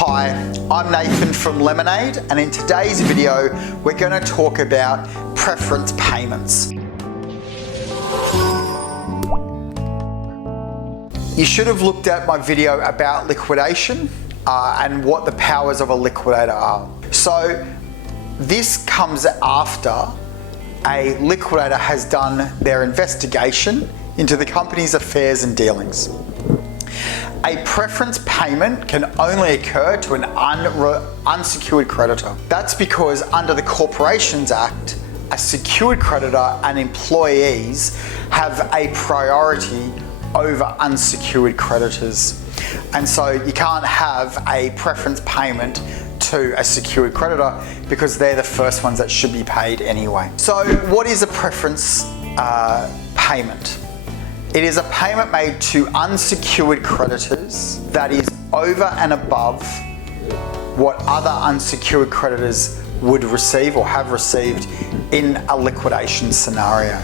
Hi, I'm Nathan from Lemonade, and in today's video we're going to talk about preference payments. You should have looked at my video about liquidation and what the powers of a liquidator are. So this comes after a liquidator has done their investigation into the company's affairs and dealings. A preference payment can only occur to an unsecured creditor. That's because under the Corporations Act, a secured creditor and employees have a priority over unsecured creditors. And so you can't have a preference payment to a secured creditor because they're the first ones that should be paid anyway. So what is a preference payment? It is a payment made to unsecured creditors that is over and above what other unsecured creditors would receive or have received in a liquidation scenario.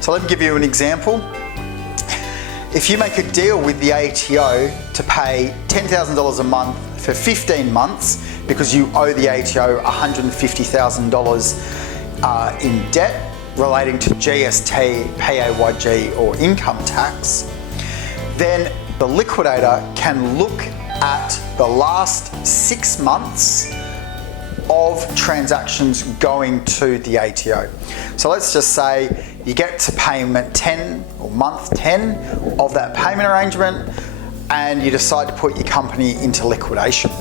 So let me give you an example. If you make a deal with the ATO to pay $10,000 a month for 15 months because you owe the ATO $150,000 in debt relating to GST, PAYG or income tax, then the liquidator can look at the last 6 months of transactions going to the ATO. So let's just say you get to payment 10 or month 10 of that payment arrangement and you decide to put your company into liquidation.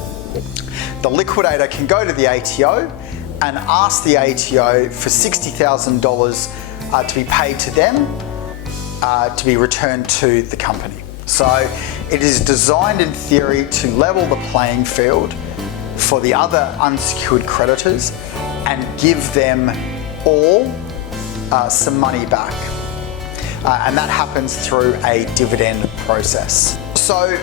The liquidator can go to the ATO and ask the ATO for $60,000 to be paid to them to be returned to the company. So it is designed in theory to level the playing field for the other unsecured creditors and give them all some money back. And that happens through a dividend process. So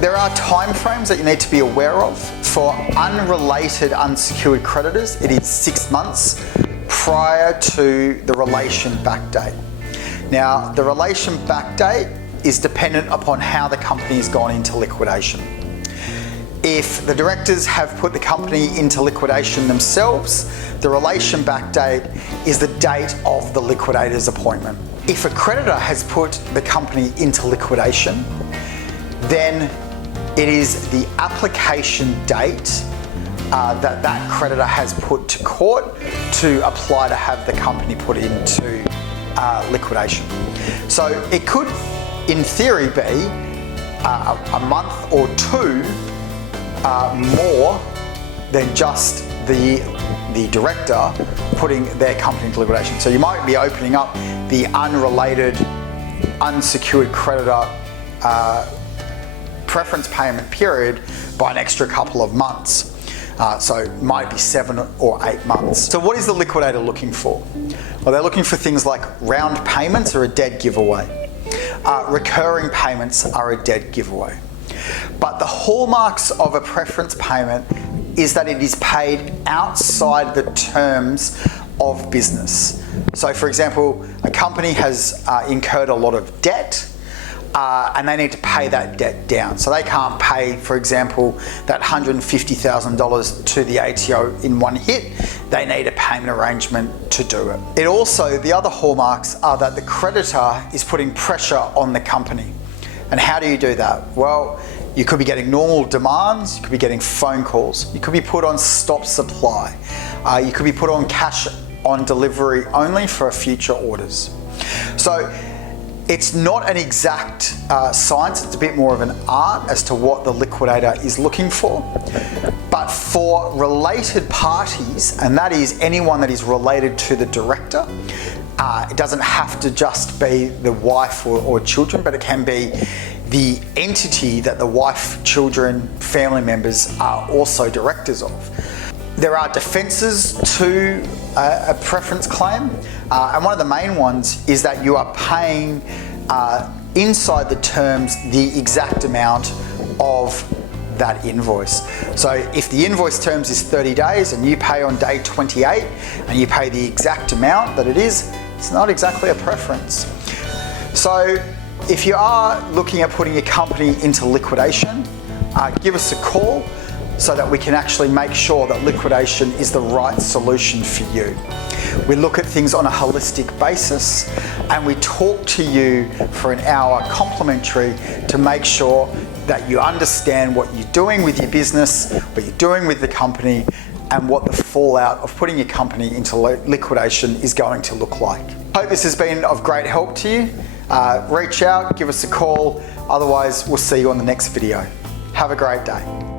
there are timeframes that you need to be aware of. For unrelated unsecured creditors, it is 6 months prior to the relation back date. Now, the relation back date is dependent upon how the company has gone into liquidation. If the directors have put the company into liquidation themselves, the relation back date is the date of the liquidator's appointment. If a creditor has put the company into liquidation, then it is the application date that creditor has put to court to apply to have the company put into liquidation. So it could, in theory, be a month or two more than just the director putting their company into liquidation. So you might be opening up the unrelated unsecured creditor preference payment period by an extra couple of months. So it might be 7 or 8 months. So what is the liquidator looking for? Well, they're looking for things like round payments are a dead giveaway. Recurring payments are a dead giveaway. But the hallmarks of a preference payment is that it is paid outside the terms of business. So for example, a company has incurred a lot of debt and they need to pay that debt down. So they can't pay, for example, that $150,000 to the ATO in one hit. They need a payment arrangement to do it. It also, the other hallmarks are that the creditor is putting pressure on the company. And how do you do that? Well, you could be getting normal demands, you could be getting phone calls, you could be put on stop supply, you could be put on cash on delivery only for future orders. So it's not an exact science, it's a bit more of an art as to what the liquidator is looking for. But for related parties, and that is anyone that is related to the director, it doesn't have to just be the wife or children, but it can be the entity that the wife, children, family members are also directors of. There are defences to a preference claim, and one of the main ones is that you are paying inside the terms the exact amount of that invoice. So if the invoice terms is 30 days and you pay on day 28 and you pay the exact amount that it is, it's not exactly a preference. So if you are looking at putting your company into liquidation, give us a call. so that we can actually make sure that liquidation is the right solution for you. We look at things on a holistic basis and we talk to you for an hour complimentary to make sure that you understand what you're doing with your business, what you're doing with the company, and what the fallout of putting your company into liquidation is going to look like. Hope this has been of great help to you. Reach out, give us a call. Otherwise, we'll see you on the next video. Have a great day.